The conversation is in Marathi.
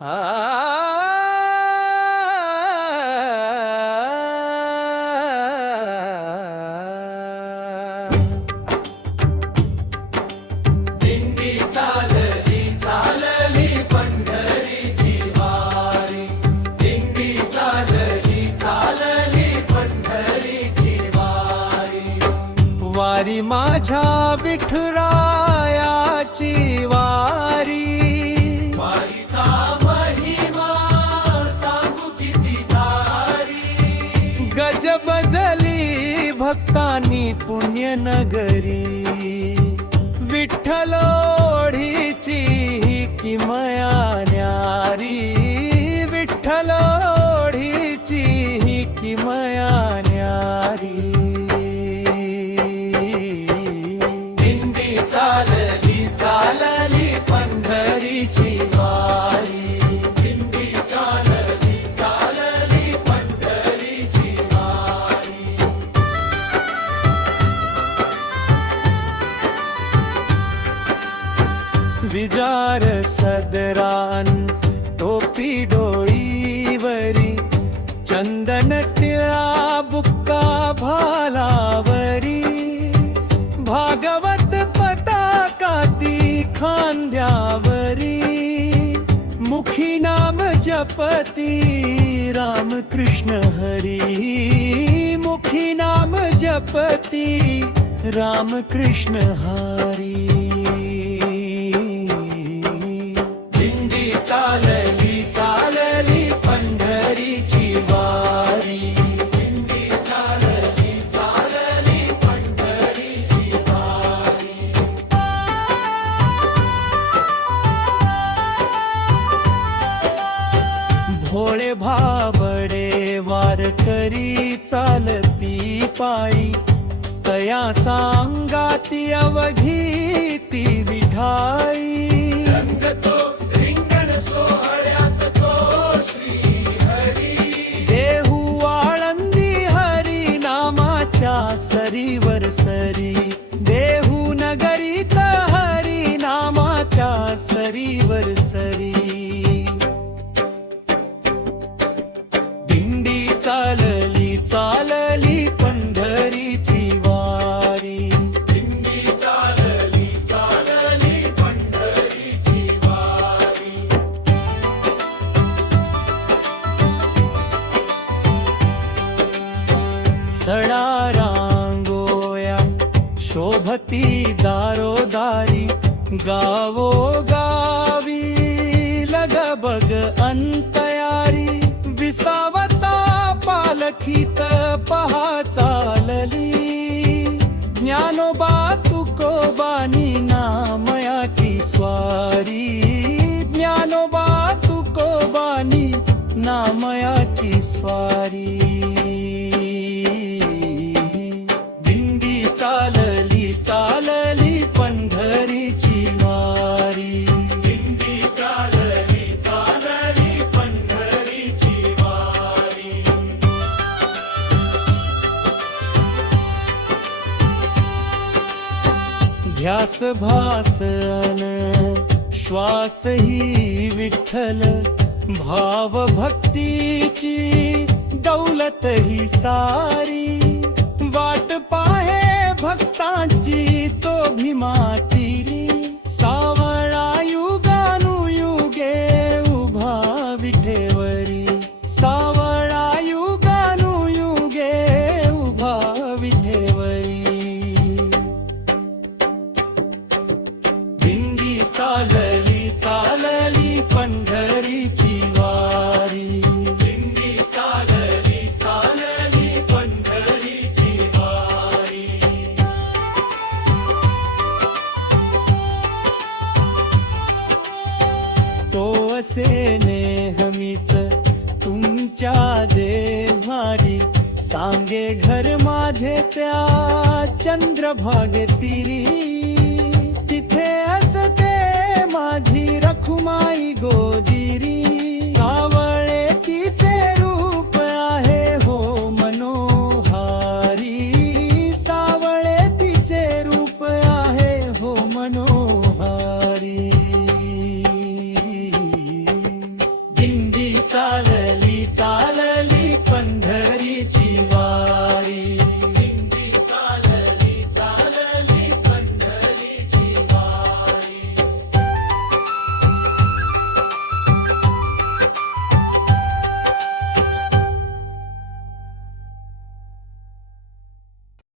दिंडी चालली चालली पंढरीची वारी, दिंडी चालली चालली पंढरीची वारी, वारी माझ्या विठुरायाची वारी, वारीचा महिमा सांगू किती तारी, गजबजली भक्तांनी पुण्यनगरी, विठ्ठल ओढीची ही किमया न्यारी, विठ्ठल ओढीची ही किमया न्यारी, दिंडी चालली चालली पंढरीची वारी, दिंडी चालली चालली पंढरीची वारी, विजार सदरान टोपी डोळीवरी, चंदन टिळा बुक्का भालावरी, भागवत पताकाती खांद्यावरी, मुखी नाम जपती रामकृष्ण हरी, मुखी नाम जपती रामकृष्ण हरी, दिंडी चालली चालली पंढरीची वारी, दिंडी चालली चालली पंढरीची वारी, भोळे भाबडे वारकरी चालती पायी, तया सांगाती अवघी विठाई, रंगतो रिंगण सोहळ्यात तो श्री हरी, देहू आळंदी हरी नामाच्या सरीवर सरी, देहू नगरीत हरी नामाच्या सरीवर सरी, दिंडी चालली चालली पंढरीची वारी, दिंडी चालली चालली पंढरीची वारी, सडा रांगोया शोभती दारोदारी, गावो गावी लगबग अंतयारी, विसावता पालखीत पहा चालली, ज्ञानोबा तुकोबानी नामयाची स्वारी, ज्ञानोबा तुकोबानी नामयाची स्वारी, दिंडी चालली चालली पंढरीची वारी, दिंडी चालली चालली पंढरीची वारी, ध्यास भास अन श्वास ही विठ्ठल, भाव भक्तीची दौलत ही सारी, वाट पाहे भक्तांची तो भीमातीरी, सावळा युगानुयुगे उभा विठेवरी, सावळा युगानुयुगे उभा विठेवरी, दिंडी चालली चालली पंढरीची वारी, दिंडी चालली चालली पंढरीची वारी, तो असे नेहमीच तुमच्या देव्हारी, सांगे घर माझे त्या चंद्रभागेतीरी, तिथे असते माझी रखुमाई गो